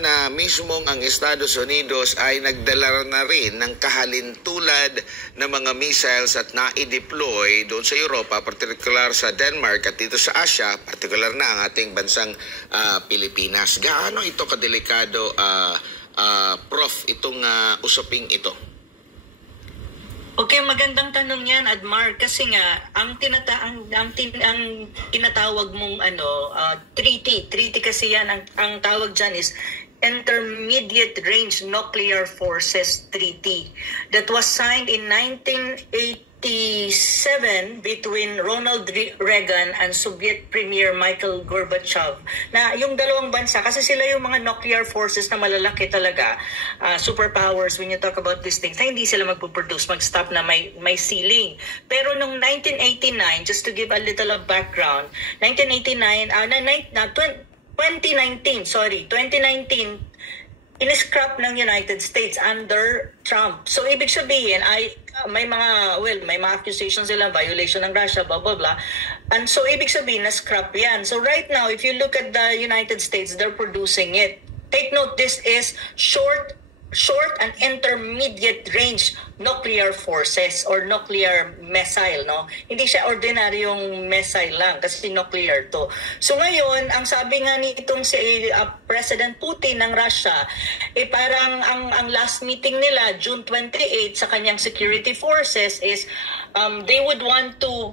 na mismong ang Estados Unidos ay nagdala na rin ng kahalintulad ng mga missiles at na-deploy doon sa Europa, particular sa Denmark at dito sa Asia, particular na ang ating bansang Pilipinas. Gaano ito kadelikado, Prof, itong usaping ito? Okay, magandang tanong yan, Admar, kasi nga ang tinatawag mong treaty kasi yan, ang tawag dyan is Intermediate Range Nuclear Forces Treaty that was signed in 1987 between Ronald Reagan and Soviet Premier Mikhail Gorbachev. Na yung dalawang bansa, kasi sila yung mga nuclear forces na malalaki talaga, superpowers when you talk about these things, na hindi sila magpo-produce, mag-stop na may ceiling. Pero nung 1989, just to give a little of background, 2019, in-scrap ng United States under Trump. So ibig sabihin ay may mga accusations sila, violation ng Russia, blah blah blah. And so ibig sabihin na scrap yan. So right now, if you look at the United States, they're producing it. Take note, this is short and intermediate range nuclear forces or nuclear missile, no? Hindi siya ordinaryong missile lang kasi nuclear to. So ngayon, ang sabi nga nitong si President Putin ng Russia, parang ang last meeting nila June 28 sa kanyang security forces is they would want to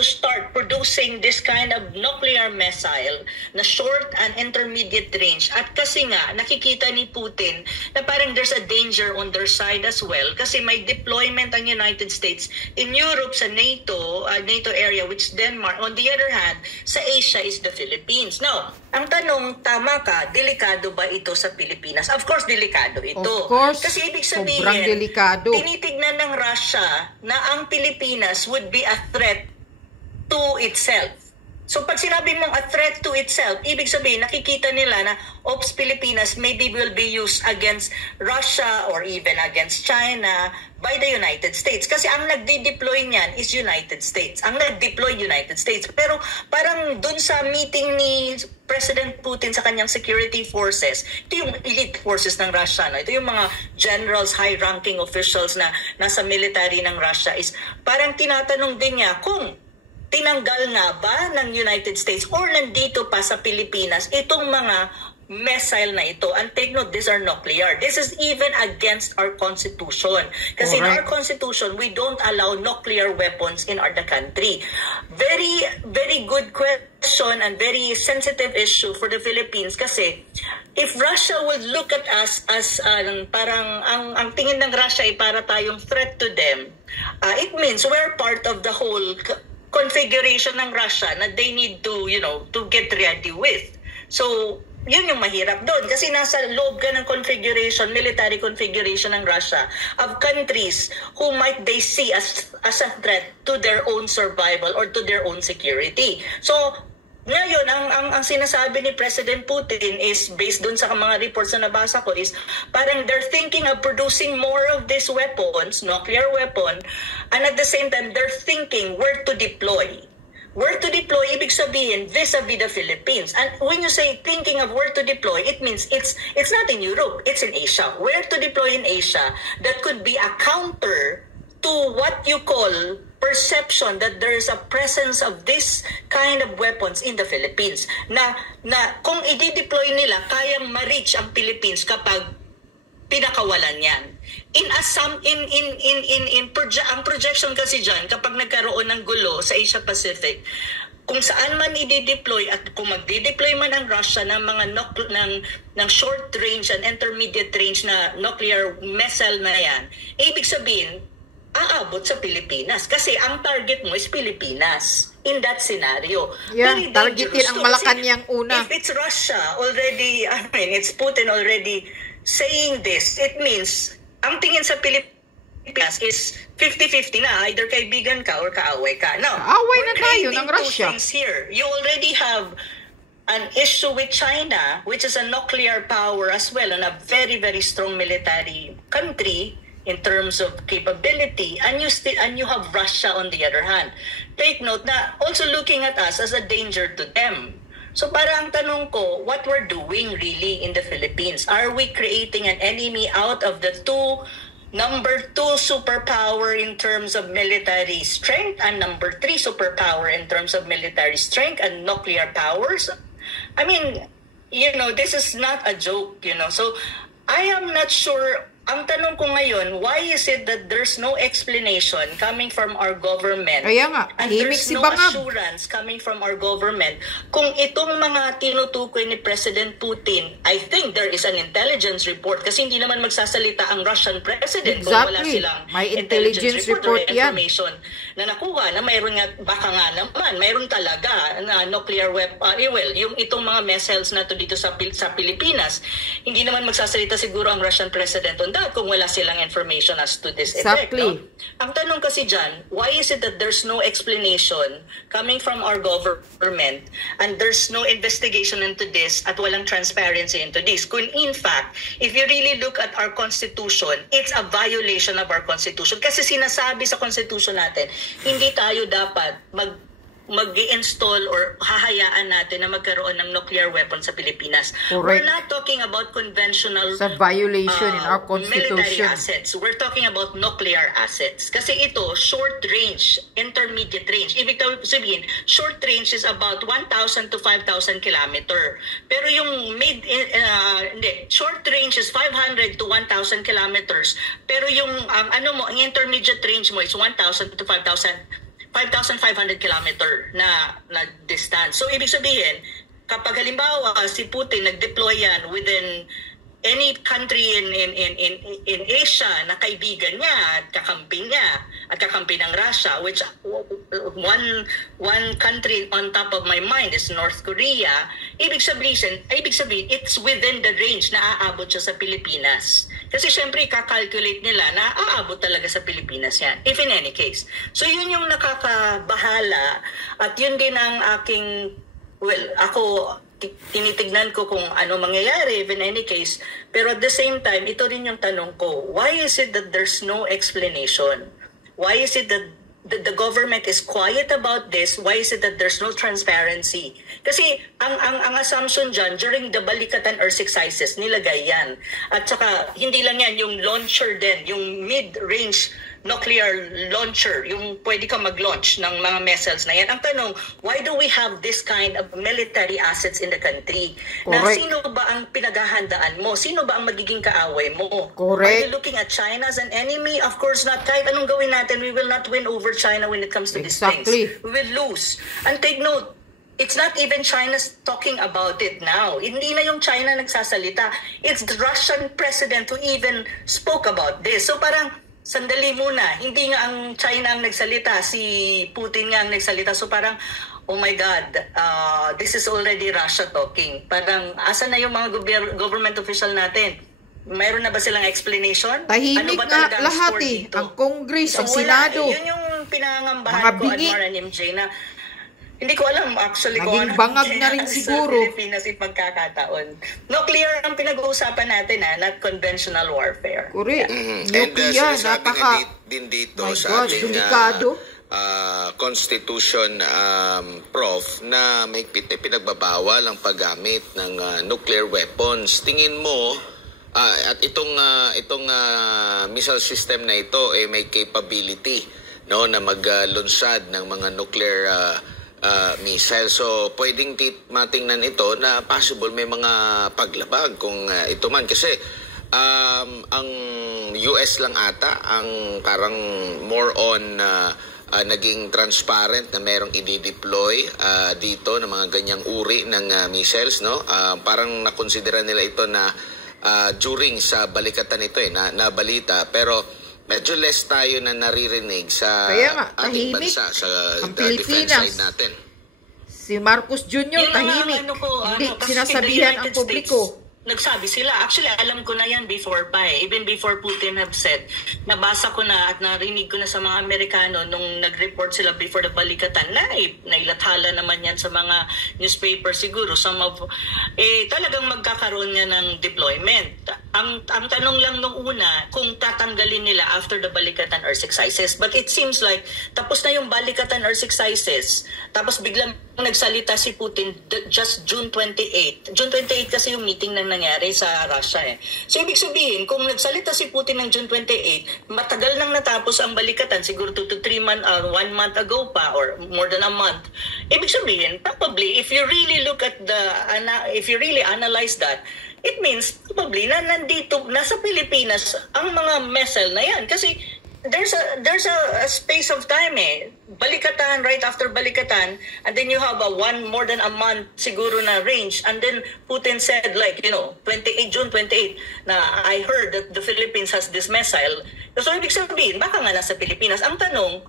start producing this kind of nuclear missile na short and intermediate range. At kasi nga, nakikita ni Putin na parang there's a danger on their side as well kasi may deployment ang United States in Europe sa NATO area, which Denmark. On the other hand, sa Asia is the Philippines. Now, ang tanong, tama ka, delikado ba ito sa Pilipinas? Of course, delikado ito. Of course, kasi ibig sabihin, sobrang delikado. Tinitignan ng Russia na ang Pilipinas would be a threat to itself. So pag sinabi mong a threat to itself, ibig sabihin nakikita nila na Ops Pilipinas maybe will be used against Russia or even against China by the United States. Kasi ang nagde-deploy niyan is United States. Ang nag-deploy United States. Pero parang dun sa meeting ni President Putin sa kanyang security forces, ito yung elite forces ng Russia. No? Ito yung mga generals, high-ranking officials na nasa military ng Russia is parang tinatanong din niya kung tinanggal nga ba ng United States or nandito pa sa Pilipinas itong mga missile na ito. And take note, these are nuclear. This is even against our constitution. Kasi in our constitution, we don't allow nuclear weapons in the country. Very, very good question and very sensitive issue for the Philippines kasi if Russia would look at us as parang ang tingin ng Russia ay para tayong threat to them, it means we're part of the whole configuration ng Russia na they need to, to get ready with. So, yun yung mahirap doon kasi nasa loob ka ng configuration, military configuration ng Russia of countries who might they see as a threat to their own survival or to their own security. So, ngayon, ang sinasabi ni President Putin is, based dun sa mga reports na nabasa ko, is parang they're thinking of producing more of these weapons, nuclear weapon, and at the same time, they're thinking where to deploy. Where to deploy, ibig sabihin, vis-a-vis the Philippines. And when you say thinking of where to deploy, it means it's not in Europe, it's in Asia. Where to deploy in Asia, that could be a counter to what you call perception that there is a presence of this kind of weapons in the Philippines. Na kung i-deploy nila, kayang ma-reach ang Philippines kapag pinakawalan yan. Ang projection kasi dyan, kapag nagkaroon ng gulo sa Asia Pacific, kung saan man i-deploy at kung magdi-deploy man ang Russia ng mga ng short range and intermediate range na nuclear missile na yan, ibig sabihin, aabot sa Pilipinas. Kasi ang target mo is Pilipinas in that scenario. Yeah, targetin ang Malacanang una. If it's Russia already, it's Putin already saying this, it means ang tingin sa Pilipinas is 50-50 na. Either kaibigan ka or kaaway ka. Now, kaaway na tayo ng Russia. Two things here. You already have an issue with China, which is a nuclear power as well and a very, very strong military country in terms of capability, and you have Russia on the other hand. Take note na also looking at us as a danger to them. So para ang tanong ko, what we're doing really in the Philippines? Are we creating an enemy out of the number 2 superpower in terms of military strength and number 3 superpower in terms of military strength and nuclear powers? I mean, this is not a joke, So I am not sure. Ang tanong ko ngayon, why is it that there's no explanation coming from our government? Kaya nga, and tahimik there's si no Bangag. assurance coming from our government kung itong mga tinutukoy ni President Putin, I think there is an intelligence report kasi hindi naman magsasalita ang Russian president kung wala Exactly. silang May intelligence report or yan. information na nakuha na mayroon nga, baka nga naman, mayroon talaga na nuclear weapon, yung itong mga missiles na to dito sa Pilipinas, hindi naman magsasalita siguro ang Russian president on that kung wala silang information as to this effect. Exactly. No? Ang tanong kasi dyan, why is it that there's no explanation coming from our government and there's no investigation into this at walang transparency into this? Kung in fact, if you really look at our Constitution, it's a violation of our Constitution. Kasi sinasabi sa Constitution natin, hindi tayo dapat mag-i-install or hahayaan natin na magkaroon ng nuclear weapon sa Pilipinas. Correct. We're not talking about conventional Sa violation in our military Constitution. assets. We're talking about nuclear assets. Kasi ito, short range, intermediate range. Ibig sabihin, short range is about 1,000 to 5,000 kilometer. Pero yung short range is 500 to 1,000 kilometers. Pero yung ang intermediate range mo is 1,000 to 5,500 kilometer na distance. So, ibig sabihin, kapag halimbawa si Putin nag-deploy yan within any country in Asia na kaibigan niya at kakampi ng Russia, which one country on top of my mind is North Korea, ibig sabihin it's within the range na aabot siya sa Pilipinas. Kasi syempre kakalculate nila na aabot talaga sa Pilipinas yan, if in any case. So yun yung nakakabahala at yun din ang aking, ako tinitignan ko kung ano mangyayari if in any case. Pero at the same time, ito rin yung tanong ko, why is it that there's no explanation? Why is it that the government is quiet about this? Why is it that there's no transparency? Kasi ang assumption dyan, during the balikatan or exercises, nilagay yan. At saka, hindi lang yan, yung launcher din, yung mid-range nuclear launcher, yung pwede ka mag-launch ng mga missiles na yan. Ang tanong, why do we have this kind of military assets in the country? Na Correct. sino ba ang pinaghahandaan mo? Sino ba ang magiging kaaway mo? Correct. Are you looking at China as an enemy? Of course not. Kahit anong gawin natin, we will not win over China when it comes to these things. Exactly. We will lose. And take note, it's not even China's talking about it now. Hindi na yung China nagsasalita. It's the Russian president who even spoke about this. So parang, sandali muna, hindi nga ang China ang nagsalita, si Putin nga ang nagsalita. So parang, oh my God, this is already Russia talking. Parang, asan na yung mga government official natin? Mayroon na ba silang explanation? Tahimik ba nga talaga ang lahat score eh. dito? Ang Congress, ang Wala. Senado. Yun yung pinangangambahan Mga ko, bingi. Admar and MJ, na hindi ko alam actually kung Naging ano bangag na rin sa siguro. Pilipinas if magkakataon. Nuclear ang pinag-uusapan natin not conventional warfare. Correct. And Nuclear, sinasabi nga din dito My sa God, ating delikado. Constitution, Prof, na may pinagbabawal ang paggamit ng nuclear weapons. Tingin mo, at itong missile system na ito may capability, no, na maglunsad ng mga nuclear missile. So, pwedeng matingnan ito na possible may mga paglabag kung ito man. Kasi, ang US lang ata, ang parang more on naging transparent na merong i-deploy dito ng mga ganyang uri ng missiles, no? Parang nakonsidera nila ito na during sa balikatan ito na balita. Pero, medyo less tayo na naririnig sa ating bansa, sa defense side natin. Si Marcos Jr. tahimik. Hindi sinasabihan ang publiko. Nagsabi sila. Actually, alam ko na yan before pa Even before Putin have said. Nabasa ko na at narinig ko na sa mga Amerikano nung nag-report sila before the balikatan. Nailathala naman yan sa mga newspaper siguro. Talagang magkakaroon niya ng deployment. Ang tanong lang nung una, kung tatanggalin nila after the balikatan or exercises. But it seems like tapos na yung balikatan or exercises. Tapos biglang nagsalita si Putin just June 28. June 28 kasi yung meeting na nangyari sa Russia eh. So ibig sabihin, kung nagsalita si Putin ng June 28, matagal nang natapos ang balikatan, siguro 2 to 3 months or 1 month ago pa or more than a month. Ibig sabihin, probably if you really look at if you really analyze that, it means probably na nandito, nasa Pilipinas ang mga missile na yan. Kasi there's a space of time eh. Balikatan, right after balikatan, and then you have more than a month siguro na range. And then Putin said like, June 28, na I heard that the Philippines has this missile. So ibig sabihin, baka nga nasa Pilipinas. Ang tanong,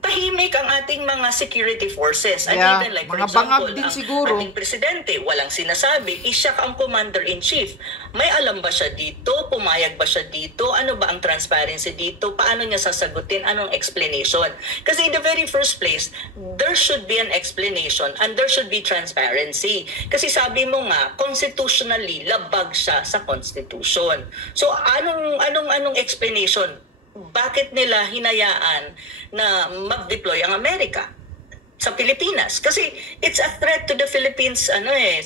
tahimik ang ating mga security forces. And even like, for example, ang ating presidente, walang sinasabi, siya ang commander-in-chief. May alam ba siya dito? Pumayag ba siya dito? Ano ba ang transparency dito? Paano niya sasagutin? Anong explanation? Kasi in the very first place, there should be an explanation and there should be transparency. Kasi sabi mo nga, constitutionally, labag siya sa Constitution. So, anong explanation? Bakit nila hinayaan na mag-deploy ang Amerika sa Pilipinas? Kasi it's a threat to the Philippines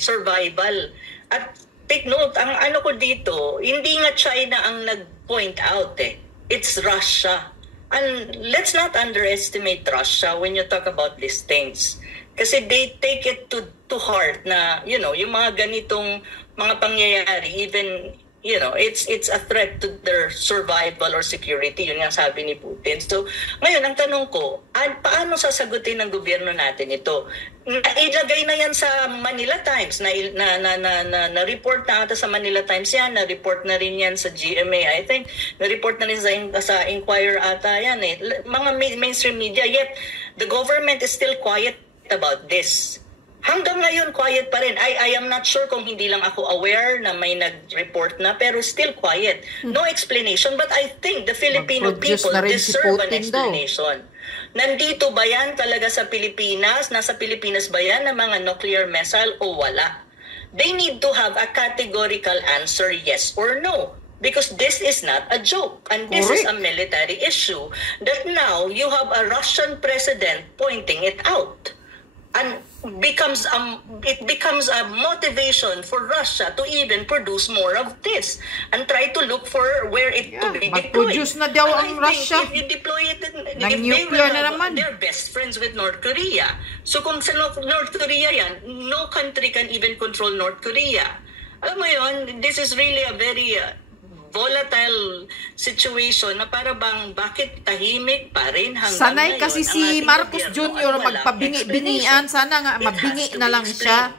survival. At take note, ang ko dito, hindi nga China ang nag-point out eh. It's Russia. And let's not underestimate Russia when you talk about these things. Kasi they take it to heart na, yung mga ganitong mga pangyayari, even it's a threat to their survival or security. Yun nga sabi ni Putin. So, ngayon, ang tanong ko, paano sasagutin ng gobyerno natin ito? Ilagay na yan sa Manila Times. Na-report na ata sa Manila Times yan. Na-report na rin yan sa GMA. I think, na-report na rin sa Inquirer ata yan eh. Mga mainstream media. Yet, the government is still quiet about this. Hanggang ngayon, quiet pa rin. I am not sure kung hindi lang ako aware na may nag-report na, pero still quiet. No explanation, but I think the Filipino people deserve an explanation. Nandito ba yan talaga sa Pilipinas? Nasa Pilipinas ba yan ng mga nuclear missile o wala? They need to have a categorical answer, yes or no. Because this is not a joke. And this is a military issue that now you have a Russian president pointing it out. And it becomes a motivation for Russia to even produce more of this and try to look for where it to be deployed. Mag-produce na daw ang Russia. If you deploy it, they're best friends with North Korea. So kung sa North Korea yan, no country can even control North Korea. Alam mo yun, this is really a very volatile situation na para bang bakit tahimik pa rin hanggang sanay ngayon. Kasi si Marcos Jr. magpabingi-bingian. Sana nga mabingi na lang siya.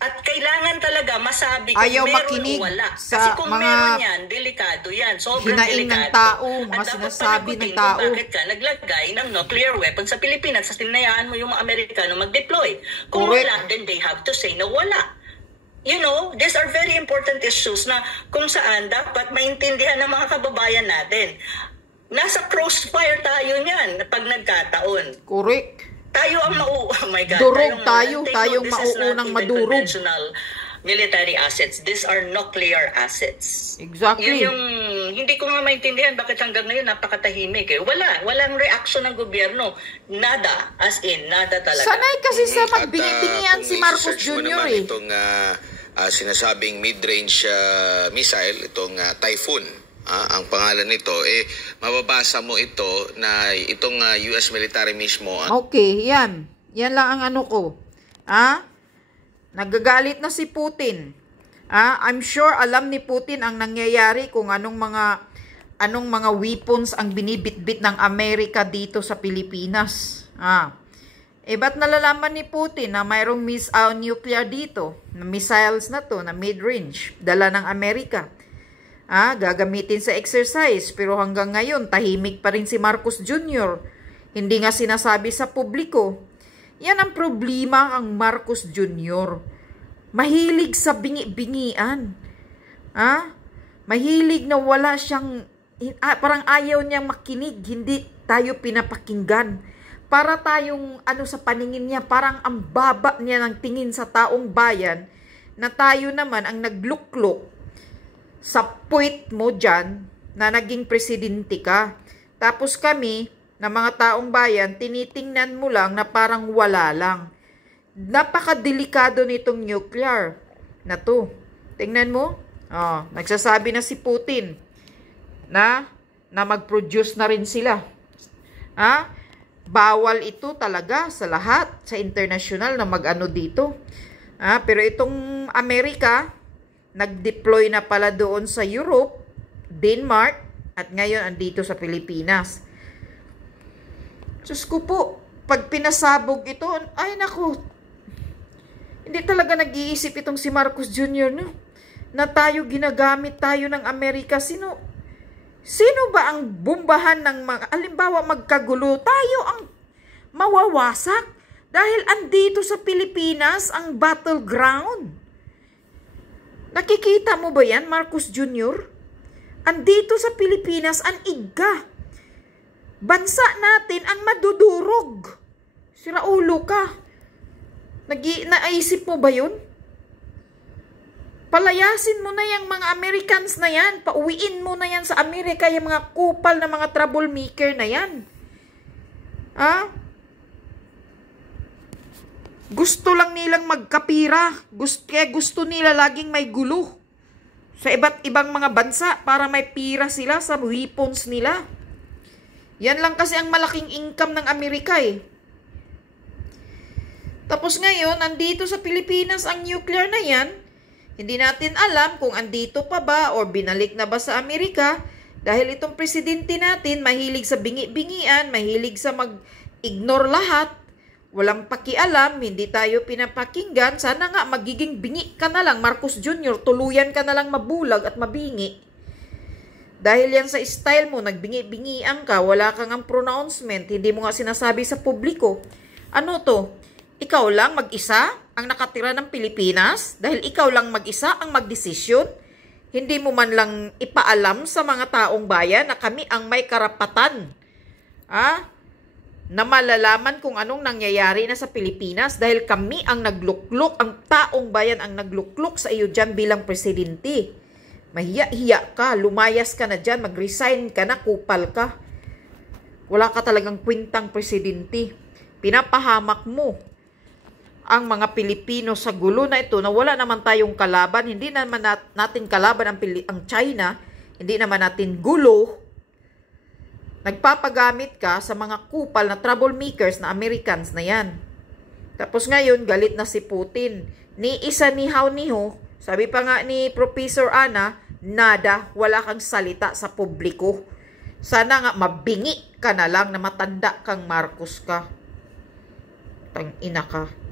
At kailangan talaga masabi kung ayaw meron makinig o wala. sa Kasi kung mga meron yan, delikado yan. Sobrang hinaing delikado. ng tao, mga at sinasabi ng tao. Bakit ka naglagay ng nuclear weapon sa Pilipinas? Sa tinayaan mo yung mga Amerikano mag-deploy. Kung wala, then they have to say na wala. These are very important issues na kung saan dapat maintindihan ng mga kababayan natin. Nasa crossfire tayo niyan pag nagkataon. Correct. Tayo ang oh my God. Durog tayong mauunang madurog. Military assets. These are nuclear assets. Exactly. Yun yung hindi ko nga maintindihan bakit hanggang ngayon napakatahimik eh. Walang reaction ng gobyerno. Nada. As in, nada talaga. Sanay kasi sa magbingi-bingian si Marcos Jr. eh. Itong sinasabing mid-range missile, itong Typhoon. Ang pangalan nito, mababasa mo ito na itong US military mismo. Okay, yan. Yan lang ang ko. Nagagalit na si Putin. I'm sure alam ni Putin ang nangyayari kung anong mga weapons ang binibitbit ng Amerika dito sa Pilipinas. Ba't nalalaman ni Putin na mayroong nuclear dito, na missiles na to, na mid-range, dala ng Amerika. Gagamitin sa exercise, pero hanggang ngayon, tahimik pa rin si Marcos Jr. Hindi nga sinasabi sa publiko. Yan ang problema ang Marcos Jr. Mahilig sa bingi-bingian. Mahilig na wala siyang, parang ayaw niyang makinig, hindi tayo pinapakinggan. Para tayong sa paningin niya, parang ang baba niya ng tingin sa taong bayan na tayo naman ang nagluklok. sa puwit mo dyan na naging presidente ka. Tapos kami, na mga taong bayan, tinitingnan mo lang na parang wala lang. Napakadelikado nitong nuclear na to. Tingnan mo. Nagsasabi na si Putin na mag-produce na rin sila. Bawal ito talaga sa lahat, sa international na mag-ano dito. Pero itong Amerika, nag-deploy na pala doon sa Europe, Denmark, at ngayon andito sa Pilipinas. Diyos ko po, pag pinasabog ito, ay naku, hindi talaga nag-iisip itong si Marcos Jr. no? Na tayo ginagamit tayo ng Amerika. Sino ba ang bumbahan ng mga, alimbawa magkagulo, tayo ang mawawasak dahil andito sa Pilipinas ang battleground. Nakikita mo ba yan, Marcos Jr.? Andito sa Pilipinas ang iga. Bansa natin ang madudurog. Siraulo ka. Naisip mo ba yun? Palayasin mo na yung mga Americans na yan. Pauwiin mo na yan sa Amerika, yung mga kupal na mga troublemaker na yan. Gusto lang nilang magkapira. Kaya gusto nila laging may gulo sa iba't ibang mga bansa para may pira sila sa weapons nila. Yan lang kasi ang malaking income ng Amerika eh. Tapos ngayon, andito sa Pilipinas ang nuclear na yan. Hindi natin alam kung andito pa ba o binalik na ba sa Amerika dahil itong presidente natin mahilig sa bingi-bingian, mahilig sa mag-ignore lahat, walang pakialam, hindi tayo pinapakinggan. Sana nga magiging bingi ka na lang, Marcos Jr., tuluyan ka na lang mabulag at mabingi. Dahil yan sa style mo, nagbingi-bingian ka, wala kang ang pronouncement, hindi mo nga sinasabi sa publiko. Ano to? Ikaw lang mag-isa ang nakatira ng Pilipinas? Dahil ikaw lang mag-isa ang magdesisyon? Hindi mo man lang ipaalam sa mga taong bayan na kami ang may karapatan na malalaman kung anong nangyayari na sa Pilipinas dahil kami ang naglukluk, ang taong bayan ang naglukluk sa iyo dyan bilang presidente. Mahiya-hiya ka, lumayas ka na dyan, mag-resign ka na, kupal ka. Wala ka talagang kwintang presidente. Pinapahamak mo ang mga Pilipino sa gulo na ito na wala naman tayong kalaban. Hindi naman natin kalaban ang China. Hindi naman natin gulo. Nagpapagamit ka sa mga kupal na troublemakers na Americans na yan. Tapos ngayon, galit na si Putin. Ni isa ni haw ni ho. Sabi pa nga ni Professor Ana, nada, wala kang salita sa publiko. Sana nga mabingi ka na lang na matanda kang Marcos ka. Tang ina ka.